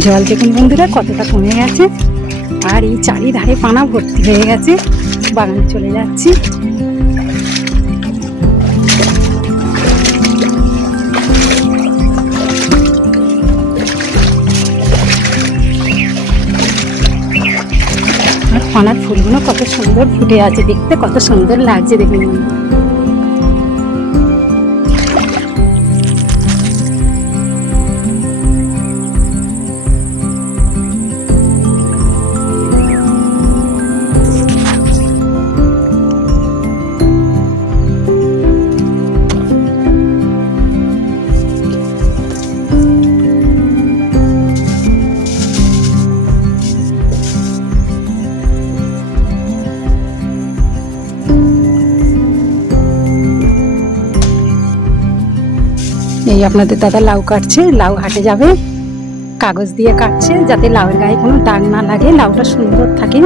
জল দেখুন বন্ধুরা কতটা কমে গেছে, আর এই চারিধারে পানা ভর্তি হয়ে গেছে। বাগানে চলে যাচ্ছি। আর পানার ফুলগুলো কত সুন্দর ফুটে আছে, দেখতে কত সুন্দর লাগছে দেখুন। এই আপনাদের দাদা লাউ কাটছে, লাউ হাটে যাবে, কাগজ দিয়ে কাটছে যাতে লাউয়ের গায়ে কোনো দাগ না লাগে, লাউটা সুন্দর থাকে।